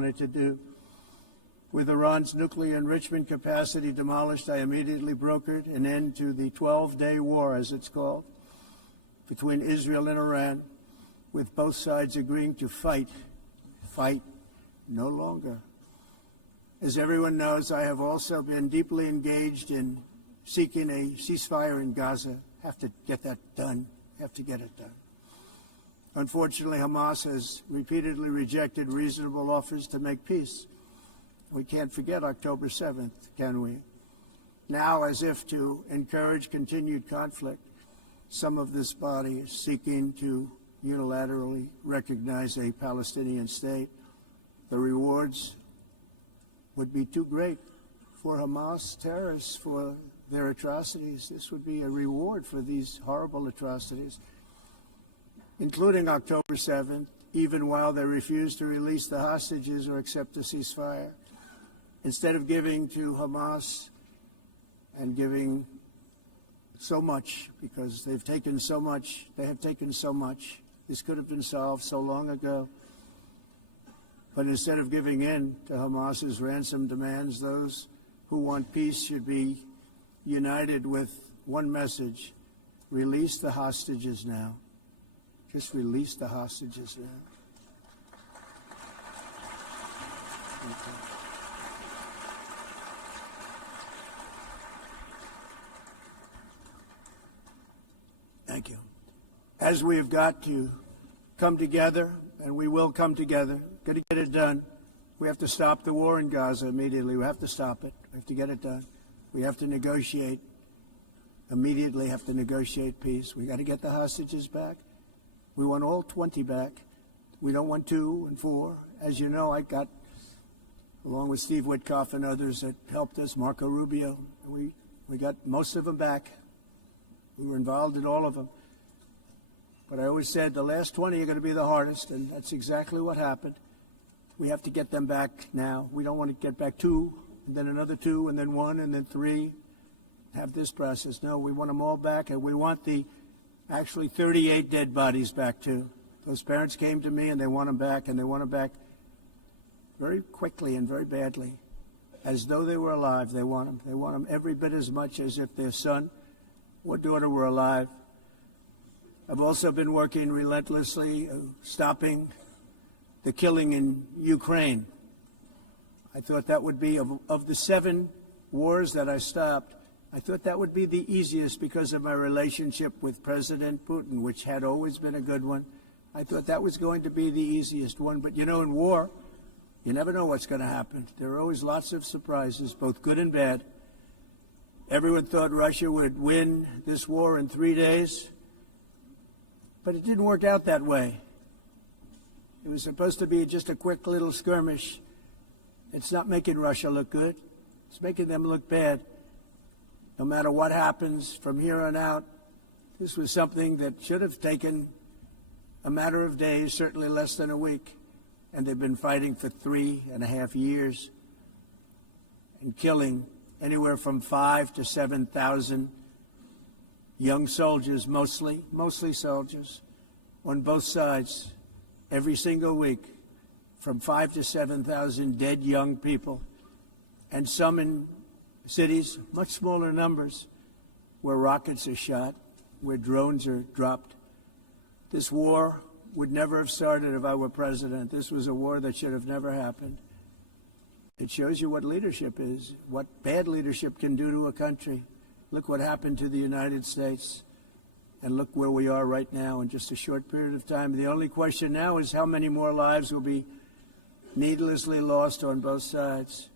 wanted to do. With Iran's nuclear enrichment capacity demolished, I immediately brokered an end to the 12-day war, as it's called, between Israel and Iran, with both sides agreeing to fight no longer. As everyone knows, I have also been deeply engaged in seeking a ceasefire in Gaza. Have to get that done. Have to get it done. Unfortunately, Hamas has repeatedly rejected reasonable offers to make peace. We can't forget October 7th, can we? Now, as if to encourage continued conflict, some of this body is seeking to unilaterally recognize a Palestinian state. The rewards would be too great for Hamas terrorists for their atrocities. This would be a reward for these horrible atrocities, including October 7th, even while they refuse to release the hostages or accept a ceasefire. Instead of giving to Hamas and giving so much, because they've taken so much, this could have been solved so long ago. But instead of giving in to Hamas's ransom demands, those who want peace should be united with one message: release the hostages now. Just release the hostages now. Thank you. As we have got to come together, and we will come together, got to get it done. We have to stop the war in Gaza immediately. We have to stop it. We have to get it done. We have to negotiate, immediately have to negotiate peace. We got to get the hostages back. We want all 20 back. We don't want 2 and 4. As you know, I got, along with Steve Witkoff and others that helped us, Marco Rubio, we got most of them back. We were involved in all of them. But I always said the last 20 are going to be the hardest, and that's exactly what happened. We have to get them back now. We don't want to get back 2, and then another 2, and then 1, and then 3. Have this process. No, we want them all back, and we want the actually 38 dead bodies back too. Those parents came to me, and they want them back, and they want them back very quickly and very badly, as though they were alive. They want them. They want them every bit as much as if their son or daughter were alive. I've also been working relentlessly, stopping the killing in Ukraine. I thought that would be, of the 7 wars that I stopped, I thought that would be the easiest because of my relationship with President Putin, which had always been a good one. I thought that was going to be the easiest one. But, you know, in war, you never know what's going to happen. There are always lots of surprises, both good and bad. Everyone thought Russia would win this war in 3 days, but it didn't work out that way. It was supposed to be just a quick little skirmish. It's not making Russia look good. It's making them look bad. No matter what happens from here on out, this was something that should have taken a matter of days, certainly less than a week. And they've been fighting for 3.5 years and killing anywhere from 5,000 to 7,000 young soldiers, mostly soldiers, on both sides, every single week, from 5,000 to 7,000 dead young people, and some in cities, much smaller numbers, where rockets are shot, where drones are dropped. This war would never have started if I were president. This was a war that should have never happened. It shows you what leadership is, what bad leadership can do to a country. Look what happened to the United States, and look where we are right now in just a short period of time. The only question now is how many more lives will be needlessly lost on both sides.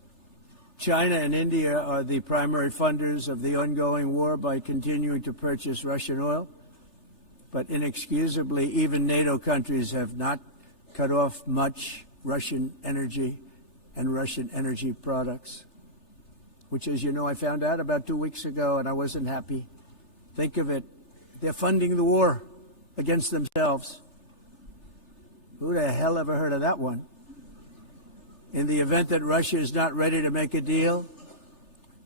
China and India are the primary funders of the ongoing war by continuing to purchase Russian oil. But inexcusably, even NATO countries have not cut off much Russian energy and Russian energy products, which, as you know, I found out about 2 weeks ago, and I wasn't happy. Think of it. They're funding the war against themselves. Who the hell ever heard of that one? In the event that Russia is not ready to make a deal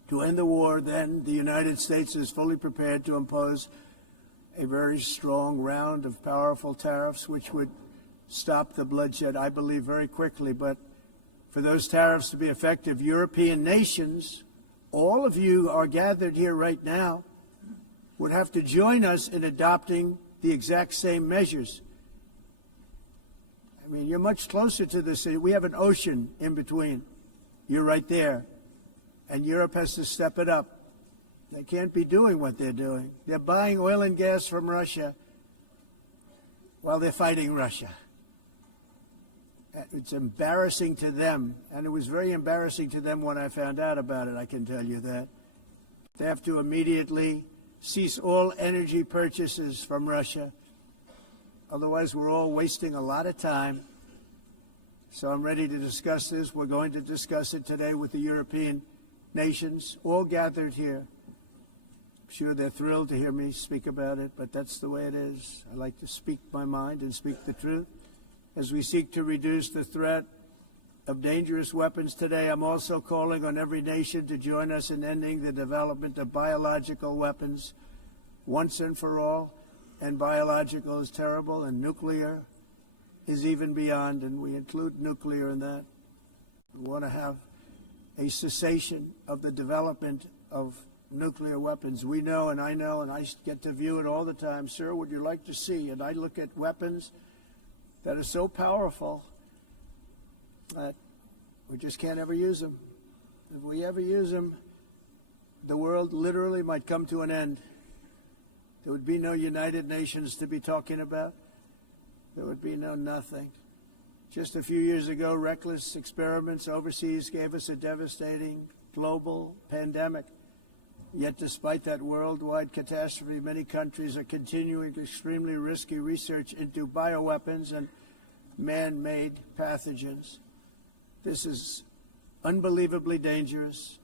to end the war, then the United States is fully prepared to impose a very strong round of powerful tariffs, which would stop the bloodshed, I believe, very quickly. But for those tariffs to be effective, European nations, all of you are gathered here right now, would have to join us in adopting the exact same measures. I mean, you're much closer to this. We have an ocean in between. You're right there. And Europe has to step it up. They can't be doing what they're doing. They're buying oil and gas from Russia while they're fighting Russia. It's embarrassing to them, and it was very embarrassing to them when I found out about it, I can tell you that. They have to immediately cease all energy purchases from Russia. Otherwise, we're all wasting a lot of time. So I'm ready to discuss this. We're going to discuss it today with the European nations, all gathered here. I'm sure they're thrilled to hear me speak about it, but that's the way it is. I like to speak my mind and speak the truth. As we seek to reduce the threat of dangerous weapons today, I'm also calling on every nation to join us in ending the development of biological weapons once and for all. And biological is terrible, and nuclear is even beyond, and we include nuclear in that. We want to have a cessation of the development of nuclear weapons. We know, and I get to view it all the time. Sir, would you like to see? And I look at weapons that are so powerful that we just can't ever use them. If we ever use them, the world literally might come to an end. There would be no United Nations to be talking about. There would be no nothing. Just a few years ago, reckless experiments overseas gave us a devastating global pandemic. Yet despite that worldwide catastrophe, many countries are continuing extremely risky research into bioweapons and man-made pathogens. This is unbelievably dangerous.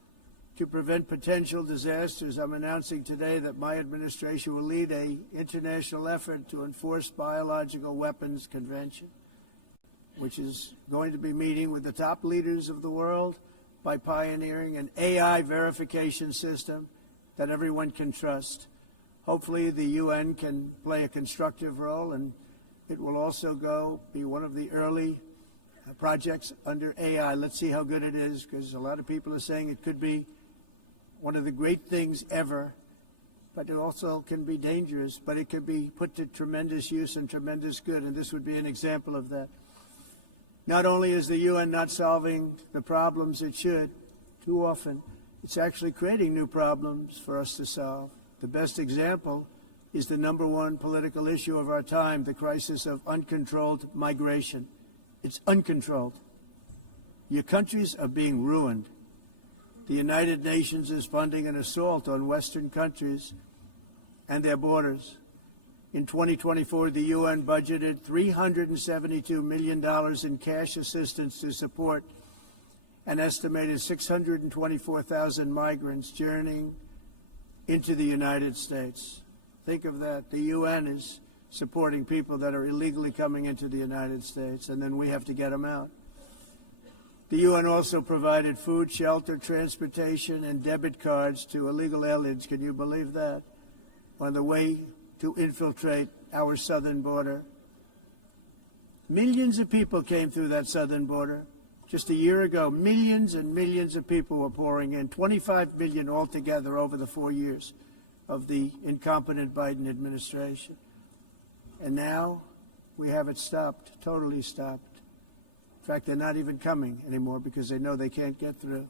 To prevent potential disasters, I'm announcing today that my administration will lead an international effort to enforce biological weapons convention, which is going to be meeting with the top leaders of the world by pioneering an AI verification system that everyone can trust. Hopefully the UN can play a constructive role, and it will also be one of the early projects under AI. Let's see how good it is, because a lot of people are saying it could be one of the great things ever, but it also can be dangerous, but it can be put to tremendous use and tremendous good, and this would be an example of that. Not only is the UN not solving the problems it should, too often, it's actually creating new problems for us to solve. The best example is the #1 political issue of our time, the crisis of uncontrolled migration. It's uncontrolled. Your countries are being ruined. The United Nations is funding an assault on Western countries and their borders. In 2024, the UN budgeted $372 million in cash assistance to support an estimated 624,000 migrants journeying into the United States. Think of that. The UN is supporting people that are illegally coming into the United States, and then we have to get them out. The UN also provided food, shelter, transportation, and debit cards to illegal aliens. Can you believe that? On the way to infiltrate our southern border. Millions of people came through that southern border. Just a year ago, millions and millions of people were pouring in, 25 million altogether over the 4 years of the incompetent Biden administration. And now we have it stopped, totally stopped. In fact, they're not even coming anymore because they know they can't get through.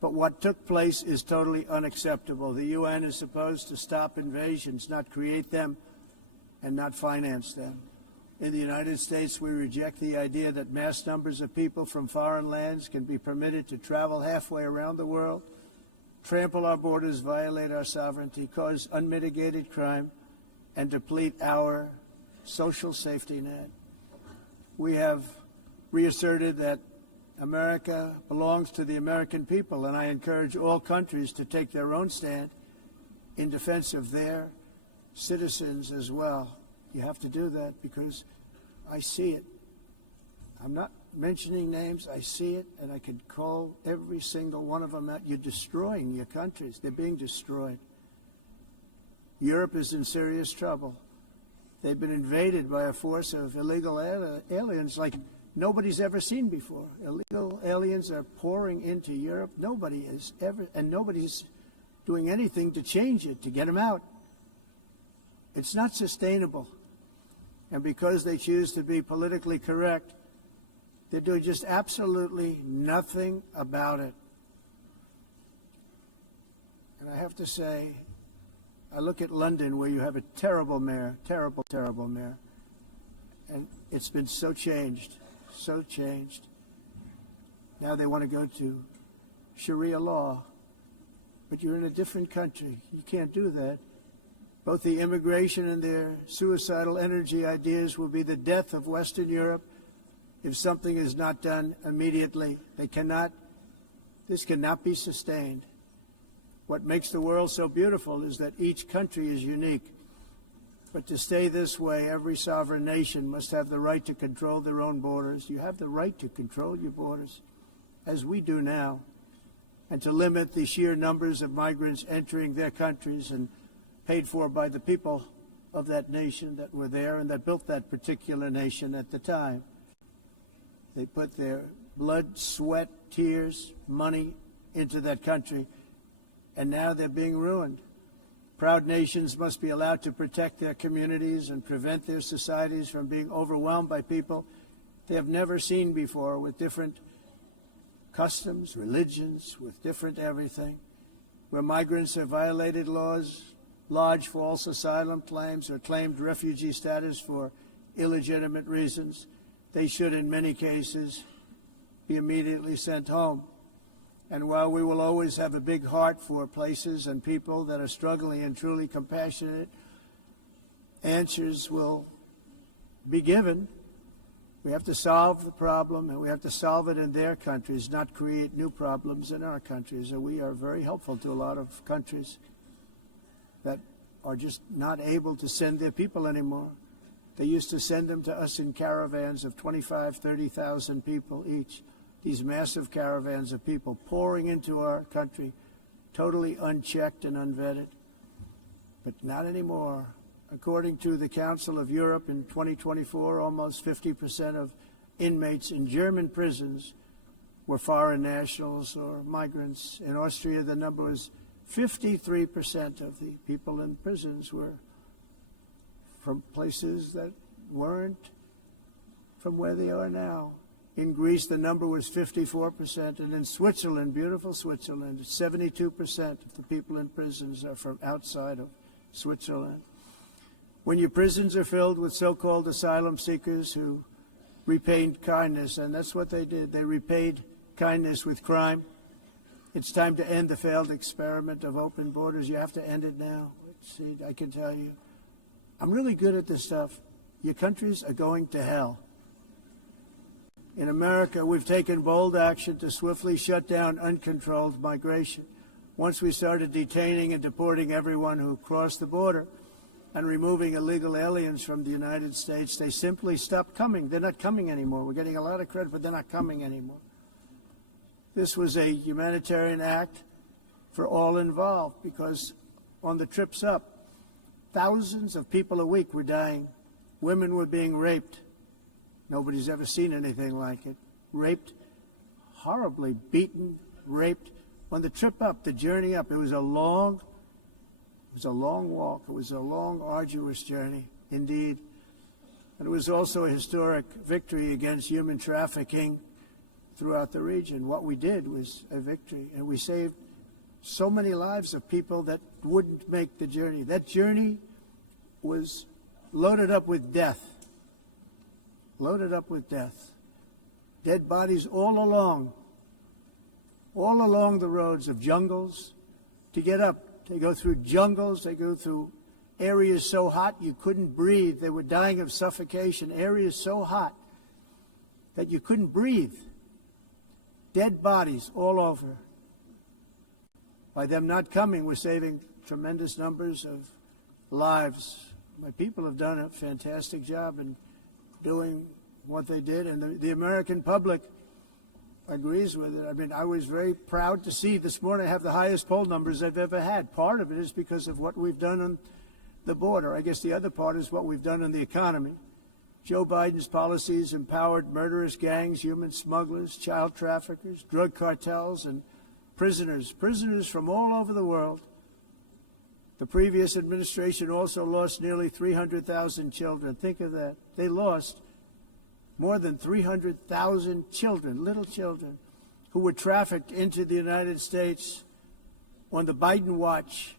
But what took place is totally unacceptable. The UN is supposed to stop invasions, not create them and not finance them. In the United States, we reject the idea that mass numbers of people from foreign lands can be permitted to travel halfway around the world, trample our borders, violate our sovereignty, cause unmitigated crime, and deplete our social safety net. We have reasserted that America belongs to the American people, and I encourage all countries to take their own stand in defense of their citizens as well. You have to do that because I see it. I'm not mentioning names. I see it, and I can call every single one of them out. You're destroying your countries. They're being destroyed. Europe is in serious trouble. They've been invaded by a force of illegal aliens like nobody's ever seen before. Illegal aliens are pouring into Europe. Nobody has ever, and nobody's doing anything to change it, to get them out. It's not sustainable. And because they choose to be politically correct, they're doing just absolutely nothing about it. And I have to say, I look at London, where you have a terrible mayor, terrible, terrible mayor, and it's been so changed, so changed. Now they want to go to Sharia law, but you're in a different country. You can't do that. Both the immigration and their suicidal energy ideas will be the death of Western Europe if something is not done immediately. This cannot be sustained. What makes the world so beautiful is that each country is unique. But to stay this way, every sovereign nation must have the right to control their own borders. You have the right to control your borders, as we do now, and to limit the sheer numbers of migrants entering their countries and paid for by the people of that nation that were there and that built that particular nation at the time. They put their blood, sweat, tears, money into that country, and now they're being ruined. Proud nations must be allowed to protect their communities and prevent their societies from being overwhelmed by people they have never seen before, with different customs, religions, with different everything. Where migrants have violated laws, lodged false asylum claims, or claimed refugee status for illegitimate reasons, they should, in many cases, be immediately sent home. And while we will always have a big heart for places and people that are struggling and truly compassionate, answers will be given. We have to solve the problem, and we have to solve it in their countries, not create new problems in our countries. And we are very helpful to a lot of countries that are just not able to send their people anymore. They used to send them to us in caravans of 25,000, 30,000 people each. These massive caravans of people pouring into our country, totally unchecked and unvetted. But not anymore. According to the Council of Europe in 2024, almost 50% of inmates in German prisons were foreign nationals or migrants. In Austria, the number was 53% of the people in prisons were from places that weren't from where they are now. In Greece, the number was 54%, and in Switzerland, beautiful Switzerland, 72% of the people in prisons are from outside of Switzerland. When your prisons are filled with so-called asylum seekers who repaid kindness, and that's what they did, they repaid kindness with crime, it's time to end the failed experiment of open borders. You have to end it now. See, I can tell you, I'm really good at this stuff. Your countries are going to hell. In America, we've taken bold action to swiftly shut down uncontrolled migration. Once we started detaining and deporting everyone who crossed the border and removing illegal aliens from the United States, they simply stopped coming. They're not coming anymore. We're getting a lot of credit, but they're not coming anymore. This was a humanitarian act for all involved, because on the trips up, thousands of people a week were dying. Women were being raped. Nobody's ever seen anything like it. Raped, horribly beaten, raped. On the trip up, the journey up, it was a long walk. It was a long, arduous journey, indeed. And it was also a historic victory against human trafficking throughout the region. What we did was a victory, and we saved so many lives of people that wouldn't make the journey. That journey was loaded up with death. Loaded up with death. Dead bodies all along the roads of jungles to get up. They go through jungles, they go through areas so hot you couldn't breathe. They were dying of suffocation, areas so hot that you couldn't breathe. Dead bodies all over. By them not coming, we're saving tremendous numbers of lives. My people have done a fantastic job in doing what they did, and the American public agrees with it. I mean, I was very proud to see this morning I have the highest poll numbers I've ever had. Part of it is because of what we've done on the border. I guess the other part is what we've done in the economy. Joe Biden's policies empowered murderous gangs, human smugglers, child traffickers, drug cartels, and prisoners from all over the world. The previous administration also lost nearly 300,000 children. Think of that. They lost more than 300,000 children, little children, who were trafficked into the United States on the Biden watch,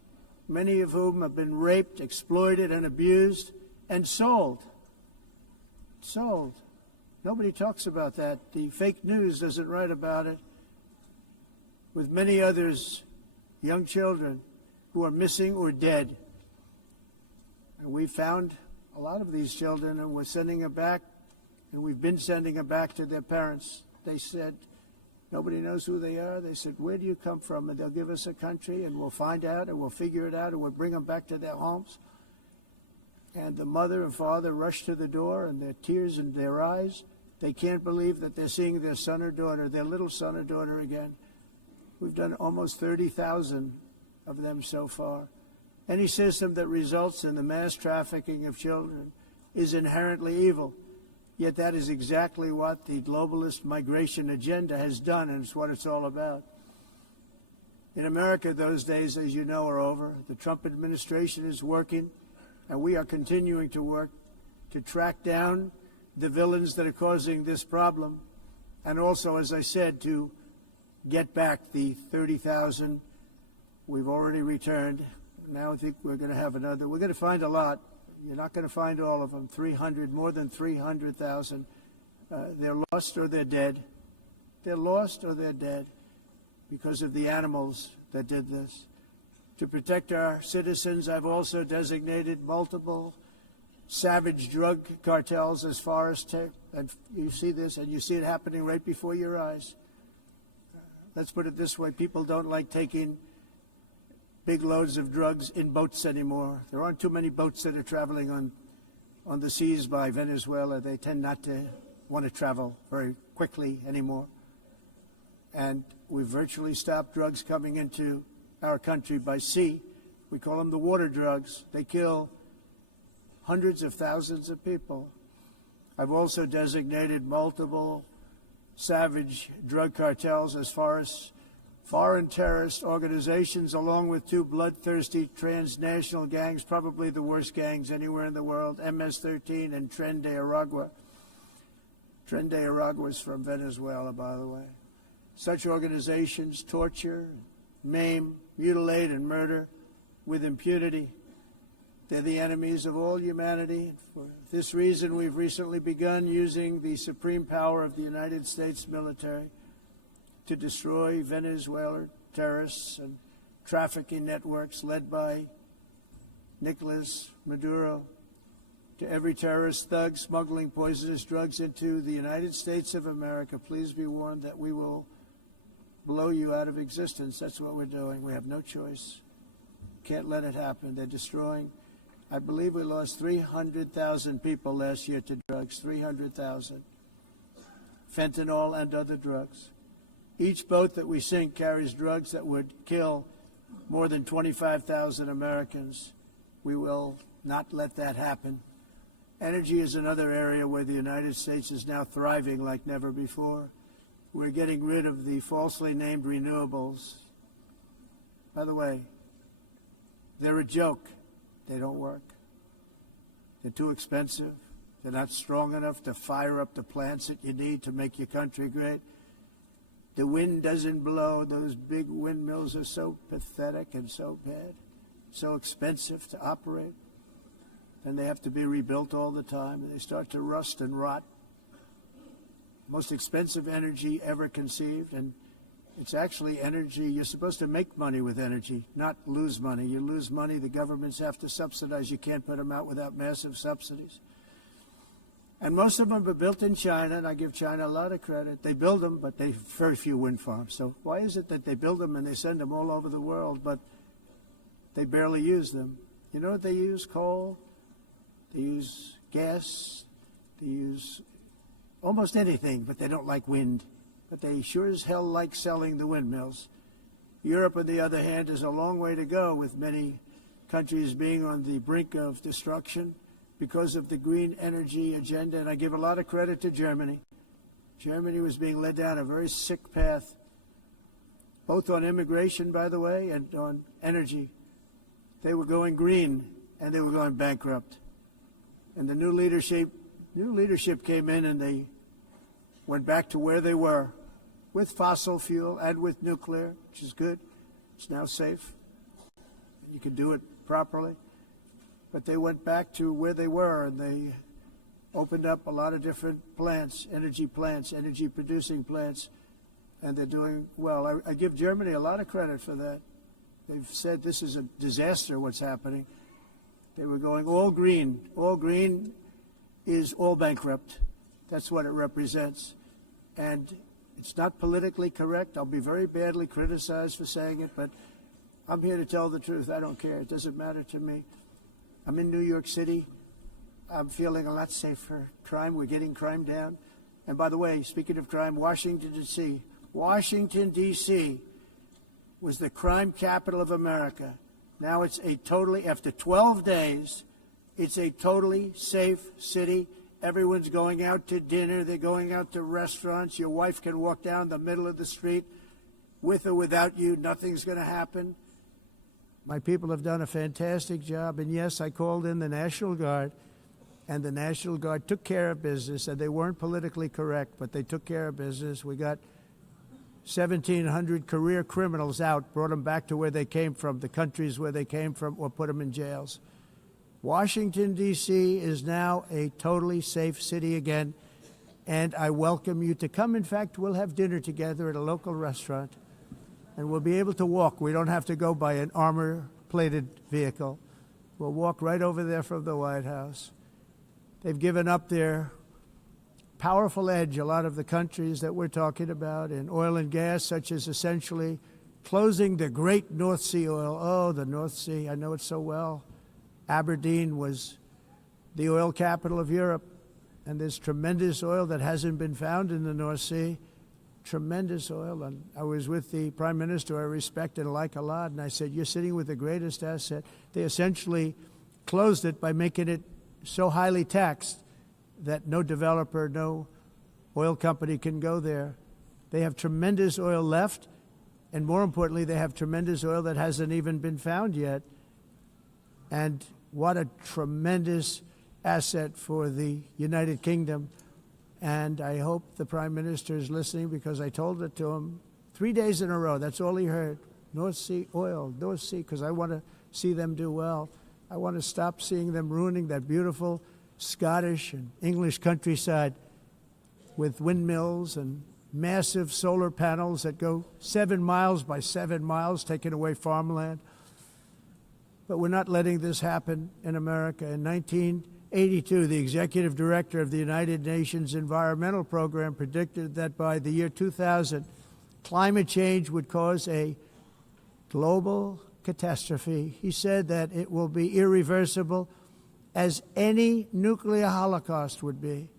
many of whom have been raped, exploited, and abused, and sold. Sold. Nobody talks about that. The fake news doesn't write about it. With many others, young children who are missing or dead. And we found a lot of these children, and we're sending them back, and we've been sending them back to their parents. They said, nobody knows who they are. They said, where do you come from? And they'll give us a country, and we'll find out, and we'll figure it out, and we'll bring them back to their homes. And the mother and father rush to the door, and their tears in their eyes. They can't believe that they're seeing their son or daughter, their little son or daughter again. We've done almost 30,000 of them so far. Any system that results in the mass trafficking of children is inherently evil. Yet that is exactly what the globalist migration agenda has done, and it's what it's all about. In America, those days, as you know, are over. The Trump administration is working, and we are continuing to work to track down the villains that are causing this problem, and also, as I said, to get back the 30,000 we've already returned. Now I think we're going to have another. We're going to find a lot. You're not going to find all of them. 300, more than 300,000. They're lost or they're dead. They're lost or they're dead because of the animals that did this. To protect our citizens, I've also designated multiple savage drug cartels as far as and you see this, and you see it happening right before your eyes. Let's put it this way. People don't like taking big loads of drugs in boats anymore. There aren't too many boats that are traveling on the seas by Venezuela. They tend not to want to travel very quickly anymore. And we've virtually stopped drugs coming into our country by sea. We call them the water drugs. They kill hundreds of thousands of people. I've also designated multiple savage drug cartels as far as foreign terrorist organizations, along with two bloodthirsty transnational gangs, probably the worst gangs anywhere in the world, MS-13 and Tren de Aragua. Tren de Aragua is from Venezuela, by the way. Such organizations torture, maim, mutilate, and murder with impunity. They're the enemies of all humanity. For this reason, we've recently begun using the supreme power of the United States military to destroy Venezuelan terrorists and trafficking networks led by Nicolas Maduro. To every terrorist thug smuggling poisonous drugs into the United States of America, please be warned that we will blow you out of existence. That's what we're doing. We have no choice. Can't let it happen. They're destroying. I believe we lost 300,000 people last year to drugs, 300,000. Fentanyl and other drugs. Each boat that we sink carries drugs that would kill more than 25,000 Americans. We will not let that happen. Energy is another area where the United States is now thriving like never before. We're getting rid of the falsely named renewables. By the way, they're a joke. They don't work. They're too expensive. They're not strong enough to fire up the plants that you need to make your country great. The wind doesn't blow. Those big windmills are so pathetic and so bad, so expensive to operate. And they have to be rebuilt all the time, and they start to rust and rot. Most expensive energy ever conceived, and it's actually energy. You're supposed to make money with energy, not lose money. You lose money, the governments have to subsidize. You can't put them out without massive subsidies. And most of them are built in China, and I give China a lot of credit. They build them, but they have very few wind farms. So why is it that they build them and they send them all over the world, but they barely use them? You know what they use? Coal. They use gas. They use almost anything, but they don't like wind. But they sure as hell like selling the windmills. Europe, on the other hand, is a long way to go, with many countries being on the brink of destruction. because of the green energy agenda, and I give a lot of credit to Germany. Germany was being led down a very sick path, both on immigration, by the way, and on energy. They were going green, and they were going bankrupt. And the new leadership came in, and they went back to where they were, with fossil fuel and with nuclear, which is good. It's now safe. You can do it properly. But they went back to where they were, and they opened up a lot of different plants, energy producing plants, and they're doing well. I give Germany a lot of credit for that. They've said this is a disaster, what's happening. They were going all green. All green is all bankrupt. That's what it represents. And it's not politically correct. I'll be very badly criticized for saying it, but I'm here to tell the truth. I don't care. It doesn't matter to me. I'm in New York City. I'm feeling a lot safer. Crime, we're getting crime down. And by the way, speaking of crime, Washington, D.C. was the crime capital of America. Now it's after 12 days, it's a totally safe city. Everyone's going out to dinner. They're going out to restaurants. Your wife can walk down the middle of the street with or without you. Nothing's going to happen. My people have done a fantastic job. And yes, I called in the National Guard, and the National Guard took care of business, and they weren't politically correct, but they took care of business. We got 1,700 career criminals out, brought them back to where they came from, the countries where they came from, or put them in jails. Washington, D.C. is now a totally safe city again, and I welcome you to come. In fact, we'll have dinner together at a local restaurant, and we'll be able to walk. We don't have to go by an armor-plated vehicle. We'll walk right over there from the White House. They've given up their powerful edge, a lot of the countries that we're talking about, in oil and gas, such as essentially closing the great North Sea oil. Oh, the North Sea, I know it so well. Aberdeen was the oil capital of Europe, and there's tremendous oil that hasn't been found in the North Sea. Tremendous oil. And I was with the Prime Minister I respect and like a lot, and I said, you're sitting with the greatest asset. They essentially closed it by making it so highly taxed that no developer, no oil company can go there. They have tremendous oil left, and more importantly, they have tremendous oil that hasn't even been found yet. And what a tremendous asset for the United Kingdom. And I hope the Prime Minister is listening, because I told it to him 3 days in a row. That's all he heard. North Sea oil, North Sea, because I want to see them do well. I want to stop seeing them ruining that beautiful Scottish and English countryside with windmills and massive solar panels that go 7 miles by 7 miles, taking away farmland. But we're not letting this happen in America. In 1982, the executive director of the United Nations Environmental Program predicted that by the year 2000, climate change would cause a global catastrophe. He said that it will be irreversible, as any nuclear holocaust would be.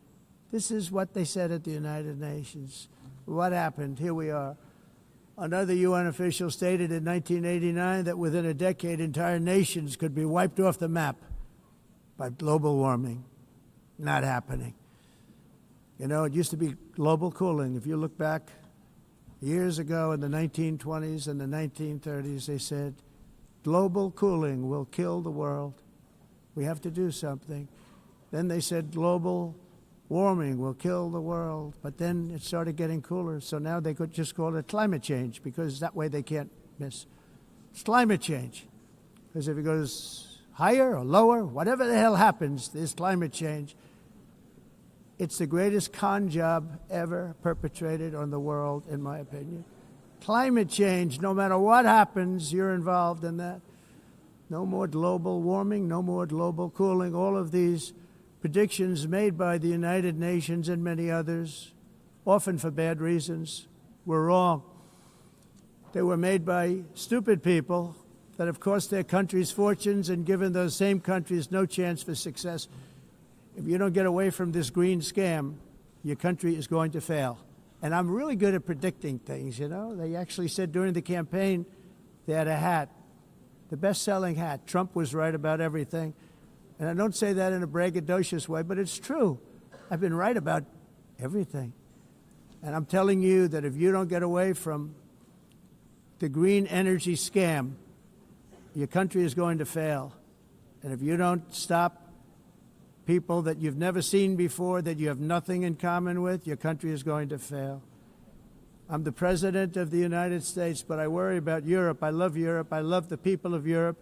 This is what they said at the United Nations. What happened? Here we are. Another UN official stated in 1989 that within a decade, entire nations could be wiped off the map by global warming. Not happening. You know, it used to be global cooling. If you look back years ago in the 1920s and the 1930s, they said, global cooling will kill the world. We have to do something. Then they said global warming will kill the world. But then it started getting cooler. So now they could just call it climate change, because that way they can't miss. It's climate change. Because if it goes higher or lower, whatever the hell happens, there's climate change. It's the greatest con job ever perpetrated on the world, in my opinion. Climate change, no matter what happens, you're involved in that. No more global warming, no more global cooling. All of these predictions made by the United Nations and many others, often for bad reasons, were wrong. They were made by stupid people that have cost their countries fortunes and given those same countries no chance for success. If you don't get away from this green scam, your country is going to fail. And I'm really good at predicting things, you know. They actually said during the campaign they had a hat, the best-selling hat. Trump was right about everything. And I don't say that in a braggadocious way, but it's true. I've been right about everything. And I'm telling you that if you don't get away from the green energy scam, your country is going to fail. And if you don't stop people that you've never seen before, that you have nothing in common with, your country is going to fail. I'm the President of the United States, but I worry about Europe. I love Europe. I love the people of Europe.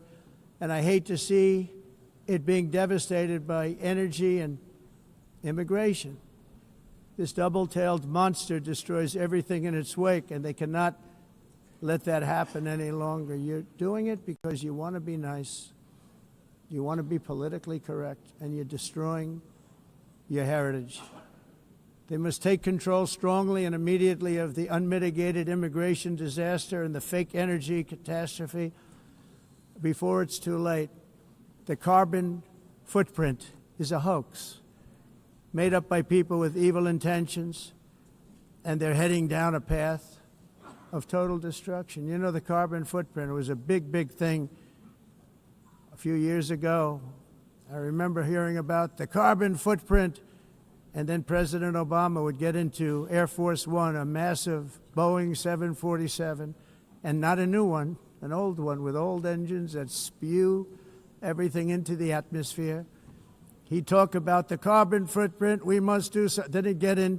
And I hate to see it being devastated by energy and immigration. This double-tailed monster destroys everything in its wake, and they cannot let that happen any longer. You're doing it because you want to be nice. You want to be politically correct, and you're destroying your heritage. They must take control strongly and immediately of the unmitigated immigration disaster and the fake energy catastrophe before it's too late. The carbon footprint is a hoax made up by people with evil intentions, and they're heading down a path of total destruction. You know, the carbon footprint was a big, big thing a few years ago. I remember hearing about the carbon footprint, and then President Obama would get into Air Force One, a massive Boeing 747, and not a new one, an old one with old engines that spew everything into the atmosphere. He'd talk about the carbon footprint, we must do so. Then he'd get in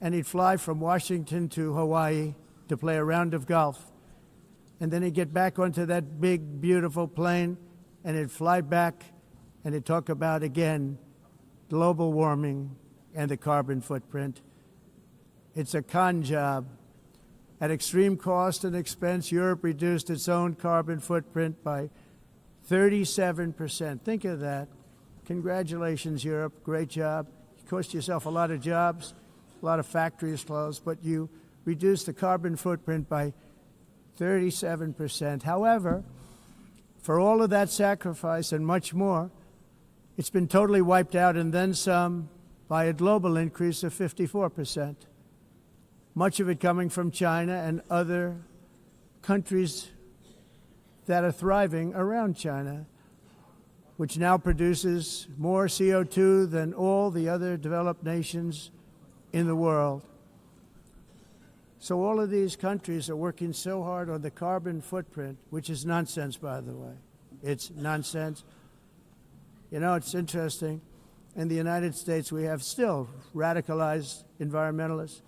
and he'd fly from Washington to Hawaii to play a round of golf. And then he'd get back onto that big, beautiful plane and he'd fly back and he'd talk about, again, global warming and the carbon footprint. It's a con job. At extreme cost and expense, Europe reduced its own carbon footprint by 37%. Think of that. Congratulations, Europe. Great job. You cost yourself a lot of jobs, a lot of factories closed, but you reduced the carbon footprint by 37%. However, for all of that sacrifice and much more, it's been totally wiped out and then some by a global increase of 54%. Much of it coming from China and other countries that are thriving around China, which now produces more CO2 than all the other developed nations in the world. So all of these countries are working so hard on the carbon footprint, which is nonsense, by the way. It's nonsense. You know, it's interesting. In the United States, we have still radicalized environmentalists,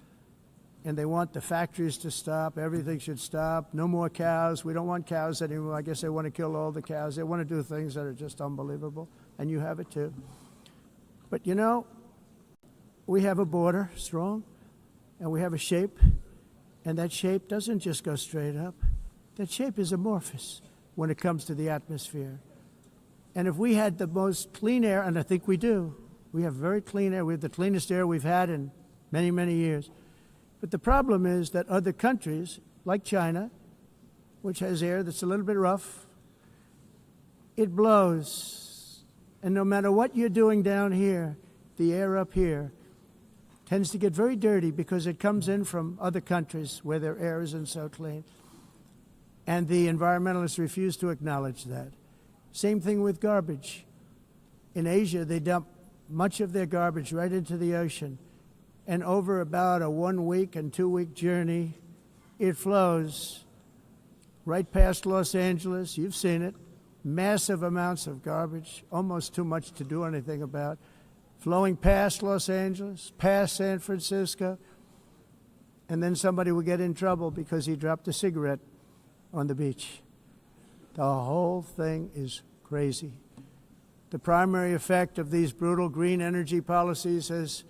and they want the factories to stop. Everything should stop. No more cows. We don't want cows anymore. I guess they want to kill all the cows. They want to do things that are just unbelievable, and you have it too. But you know, we have a border, strong, and we have a shape, and that shape doesn't just go straight up. That shape is amorphous when it comes to the atmosphere. And if we had the most clean air, and I think we do, we have very clean air. We have the cleanest air we've had in many, many years. But the problem is that other countries, like China, which has air that's a little bit rough, it blows. And no matter what you're doing down here, the air up here tends to get very dirty because it comes in from other countries where their air isn't so clean. And the environmentalists refuse to acknowledge that. Same thing with garbage. In Asia, they dump much of their garbage right into the ocean. And over about a 1 week and 2 week journey, it flows right past Los Angeles. You've seen it. Massive amounts of garbage, almost too much to do anything about, flowing past Los Angeles, past San Francisco, and then somebody will get in trouble because he dropped a cigarette on the beach. The whole thing is crazy. The primary effect of these brutal green energy policies has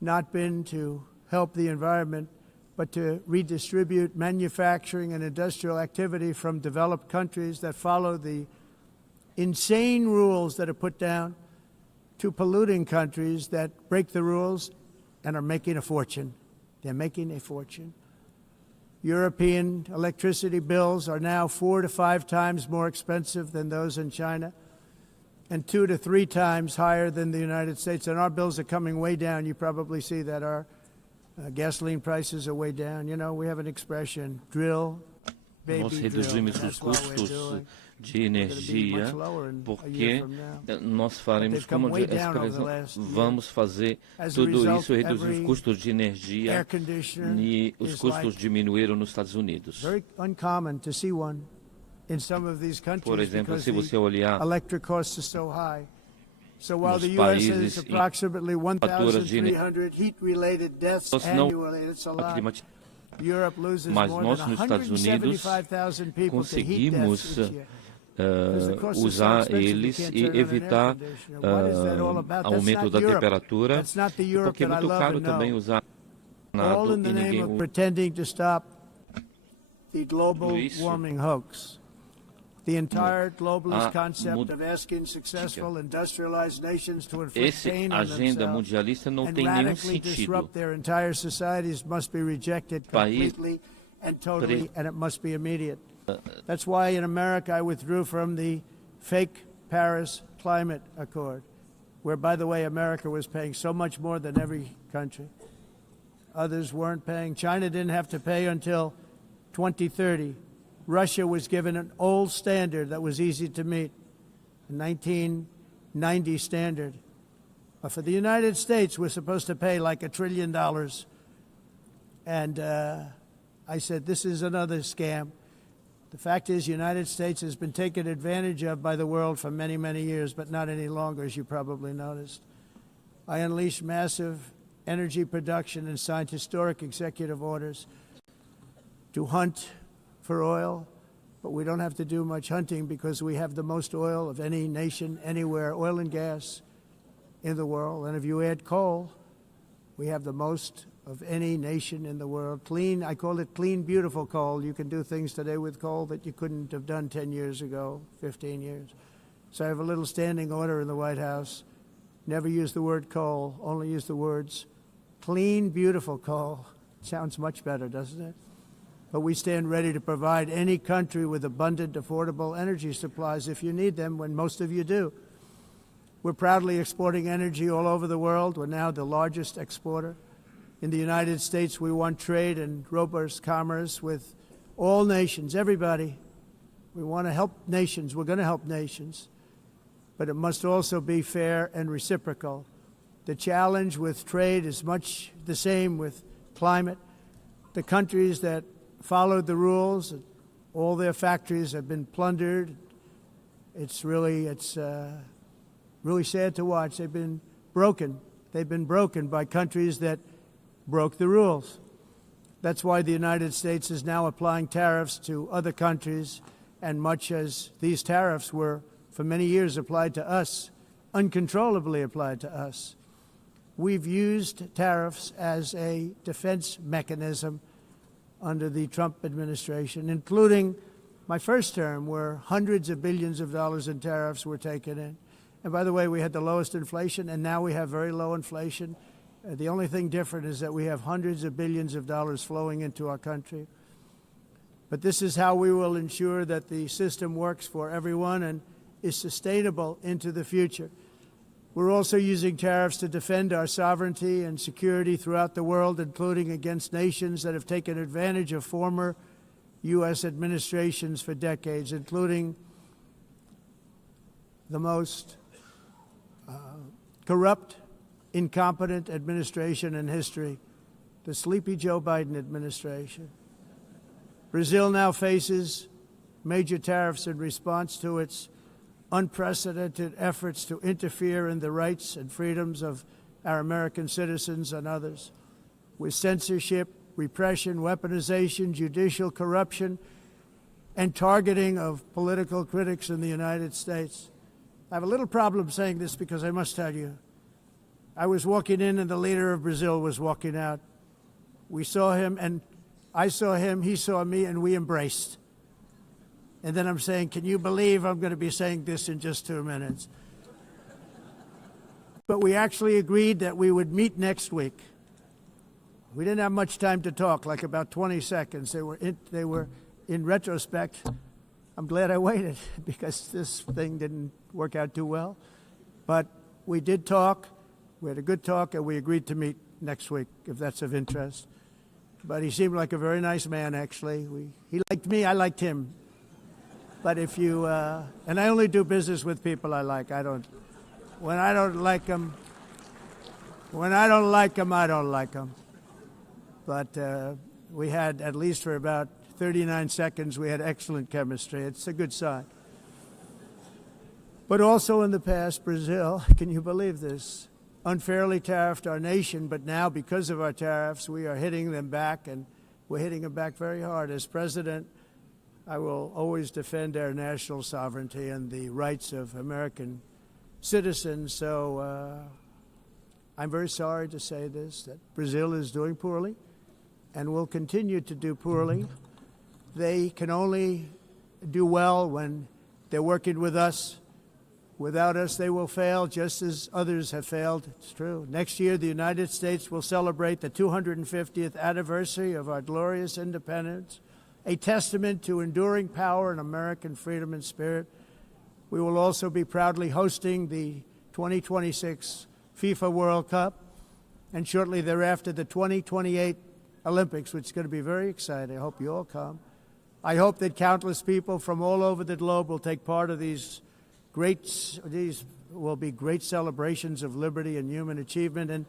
not been to help the environment, but to redistribute manufacturing and industrial activity from developed countries that follow the insane rules that are put down to polluting countries that break the rules and are making a fortune. They're making a fortune. European electricity bills are now 4 to 5 times more expensive than those in China, and 2 to 3 times higher than the United States. And our bills are coming way down. You probably see that our gasoline prices are way down. You know, we have an expression, drill, baby, Nós drill. reduzimos And os that's what we're custos doing. de energia, porque nós faremos, como vamos fazer tudo isso, reduzir os custos de energia, e os custos diminuíram nos Estados Unidos. Por exemplo, se você olhar nos países em faturas de mas nós nos Estados Unidos conseguimos usar eles e evitar aumento da temperatura, porque é muito caro também usar nada e ninguém usa isso. The entire globalist concept of asking successful industrialized nations to inflict pain on themselves and radically disrupt their entire societies must be rejected completely and totally, and it must be immediate. That's why in America I withdrew from the fake Paris Climate Accord, where, by the way, America was paying so much more than every country. Others weren't paying. China didn't have to pay until 2030. Russia was given an old standard that was easy to meet, a 1990 standard. But for the United States, we're supposed to pay like $1 trillion. And I said, this is another scam. The fact is, the United States has been taken advantage of by the world for many, many years, but not any longer, as you probably noticed. I unleashed massive energy production and signed historic executive orders to hunt for oil, but we don't have to do much hunting because we have the most oil of any nation anywhere, oil and gas in the world. And if you add coal, we have the most of any nation in the world. Clean, I call it clean, beautiful coal. You can do things today with coal that you couldn't have done 10 years ago, 15 years. So I have a little standing order in the White House. Never use the word coal, only use the words clean, beautiful coal. Sounds much better, doesn't it? But we stand ready to provide any country with abundant, affordable energy supplies if you need them, when most of you do. We're proudly exporting energy all over the world. We're now the largest exporter. In the United States, we want trade and robust commerce with all nations, everybody. We want to help nations. We're going to help nations. But it must also be fair and reciprocal. The challenge with trade is much the same with climate. The countries that followed the rules, all their factories have been plundered. It's really sad to watch. They've been broken. They've been broken by countries that broke the rules. That's why the United States is now applying tariffs to other countries, and much as these tariffs were for many years applied to us, uncontrollably applied to us. We've used tariffs as a defense mechanism under the Trump administration, including my first term, where hundreds of billions of dollars in tariffs were taken in. And by the way, we had the lowest inflation, and now we have very low inflation. The only thing different is that we have hundreds of billions of dollars flowing into our country. But this is how we will ensure that the system works for everyone and is sustainable into the future. We're also using tariffs to defend our sovereignty and security throughout the world, including against nations that have taken advantage of former U.S. administrations for decades, including the most corrupt, incompetent administration in history, the sleepy Joe Biden administration. Brazil now faces major tariffs in response to its unprecedented efforts to interfere in the rights and freedoms of our American citizens and others, with censorship, repression, weaponization, judicial corruption, and targeting of political critics in the United States. I have a little problem saying this because I must tell you, I was walking in and the leader of Brazil was walking out. We saw him, and I saw him, he saw me, and we embraced. And then I'm saying, can you believe I'm going to be saying this in just 2 minutes? But we actually agreed that we would meet next week. We didn't have much time to talk, like about 20 seconds. They were in retrospect, I'm glad I waited because this thing didn't work out too well. But we did talk. We had a good talk, and we agreed to meet next week, if that's of interest. But he seemed like a very nice man, actually. He liked me. I liked him. But if you, and I only do business with people I like. When I don't like them, I don't like them. But we had, at least for about 39 seconds, we had excellent chemistry. It's a good sign. But also in the past, Brazil, can you believe this, unfairly tariffed our nation, but now because of our tariffs, we are hitting them back, and we're hitting them back very hard. As president, I will always defend our national sovereignty and the rights of American citizens. So I'm very sorry to say this, that Brazil is doing poorly and will continue to do poorly. They can only do well when they're working with us. Without us, they will fail, just as others have failed. It's true. Next year, the United States will celebrate the 250th anniversary of our glorious independence, a testament to enduring power and American freedom and spirit. We will also be proudly hosting the 2026 FIFA World Cup, and shortly thereafter, the 2028 Olympics, which is going to be very exciting. I hope you all come. I hope that countless people from all over the globe will take part of these will be great celebrations of liberty and human achievement, and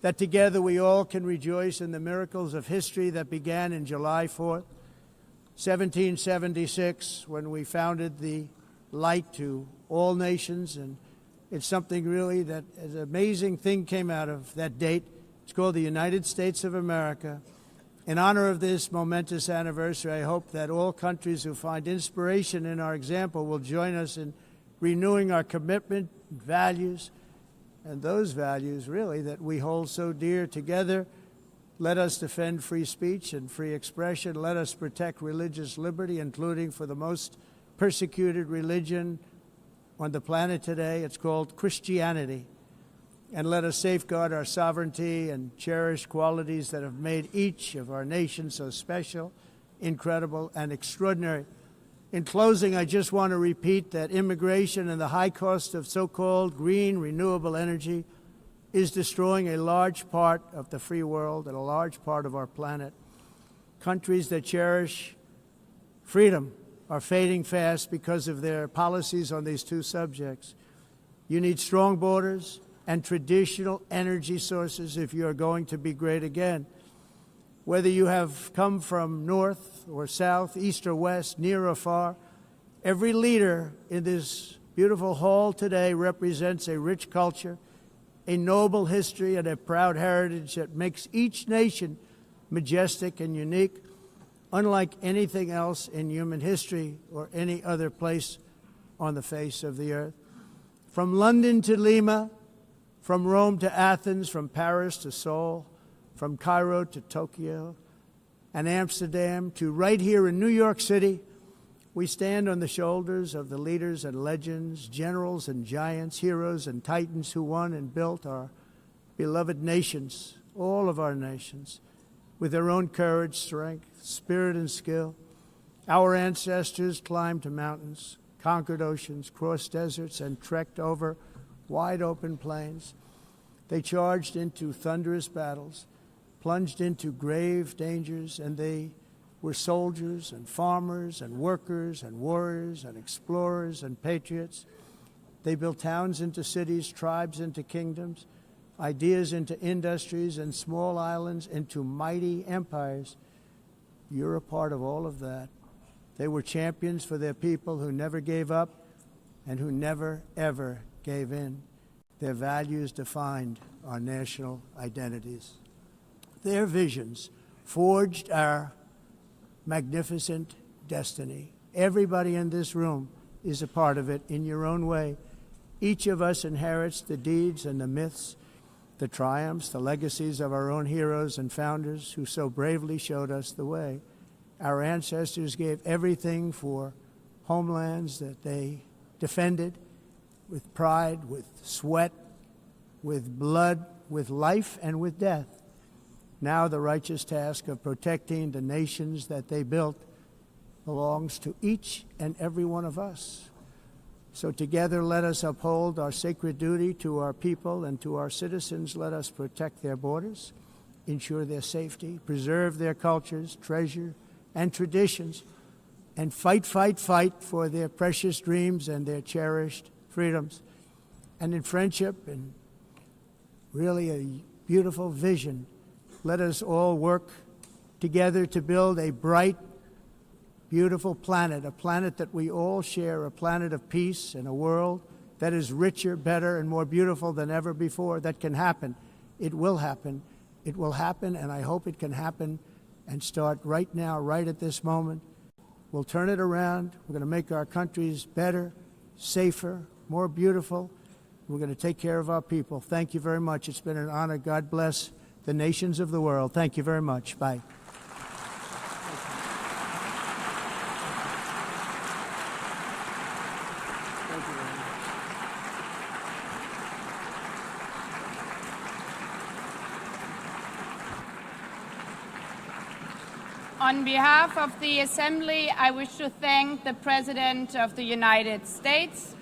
that together we all can rejoice in the miracles of history that began in July 4th, 1776, when we founded the light to all nations. And it's something really that an amazing thing came out of that date. It's called the United States of America. In honor of this momentous anniversary, I hope that all countries who find inspiration in our example will join us in renewing our commitment, values, and those values, really, that we hold so dear together. Let us defend free speech and free expression. Let us protect religious liberty, including for the most persecuted religion on the planet today. It's called Christianity. And let us safeguard our sovereignty and cherish qualities that have made each of our nations so special, incredible, and extraordinary. In closing, I just want to repeat that immigration and the high cost of so-called green renewable energy is destroying a large part of the free world and a large part of our planet. Countries that cherish freedom are fading fast because of their policies on these two subjects. You need strong borders and traditional energy sources if you are going to be great again. Whether you have come from north or south, east or west, near or far, every leader in this beautiful hall today represents a rich culture, a noble history, and a proud heritage that makes each nation majestic and unique, unlike anything else in human history or any other place on the face of the earth. From London to Lima, from Rome to Athens, from Paris to Seoul, from Cairo to Tokyo and Amsterdam to right here in New York City, we stand on the shoulders of the leaders and legends, generals and giants, heroes and titans who won and built our beloved nations, all of our nations, with their own courage, strength, spirit, and skill. Our ancestors climbed mountains, conquered oceans, crossed deserts, and trekked over wide open plains. They charged into thunderous battles, plunged into grave dangers, and they were soldiers and farmers and workers and warriors and explorers and patriots. They built towns into cities, tribes into kingdoms, ideas into industries, and small islands into mighty empires. You're a part of all of that. They were champions for their people who never gave up and who never, ever gave in. Their values defined our national identities. Their visions forged our magnificent destiny. Everybody in this room is a part of it in your own way. Each of us inherits the deeds and the myths, the triumphs, the legacies of our own heroes and founders who so bravely showed us the way. Our ancestors gave everything for homelands that they defended with pride, with sweat, with blood, with life, and with death. Now the righteous task of protecting the nations that they built belongs to each and every one of us. So together let us uphold our sacred duty to our people and to our citizens. Let us protect their borders, ensure their safety, preserve their cultures, treasure, and traditions, and fight, fight, fight for their precious dreams and their cherished freedoms. And in friendship and really a beautiful vision, let us all work together to build a bright, beautiful planet, a planet that we all share, a planet of peace and a world that is richer, better, and more beautiful than ever before. That can happen. It will happen. It will happen, and I hope it can happen and start right now, right at this moment. We'll turn it around. We're going to make our countries better, safer, more beautiful. We're going to take care of our people. Thank you very much. It's been an honor. God bless the nations of the world. Thank you very much. Bye. On behalf of the Assembly, I wish to thank the President of the United States,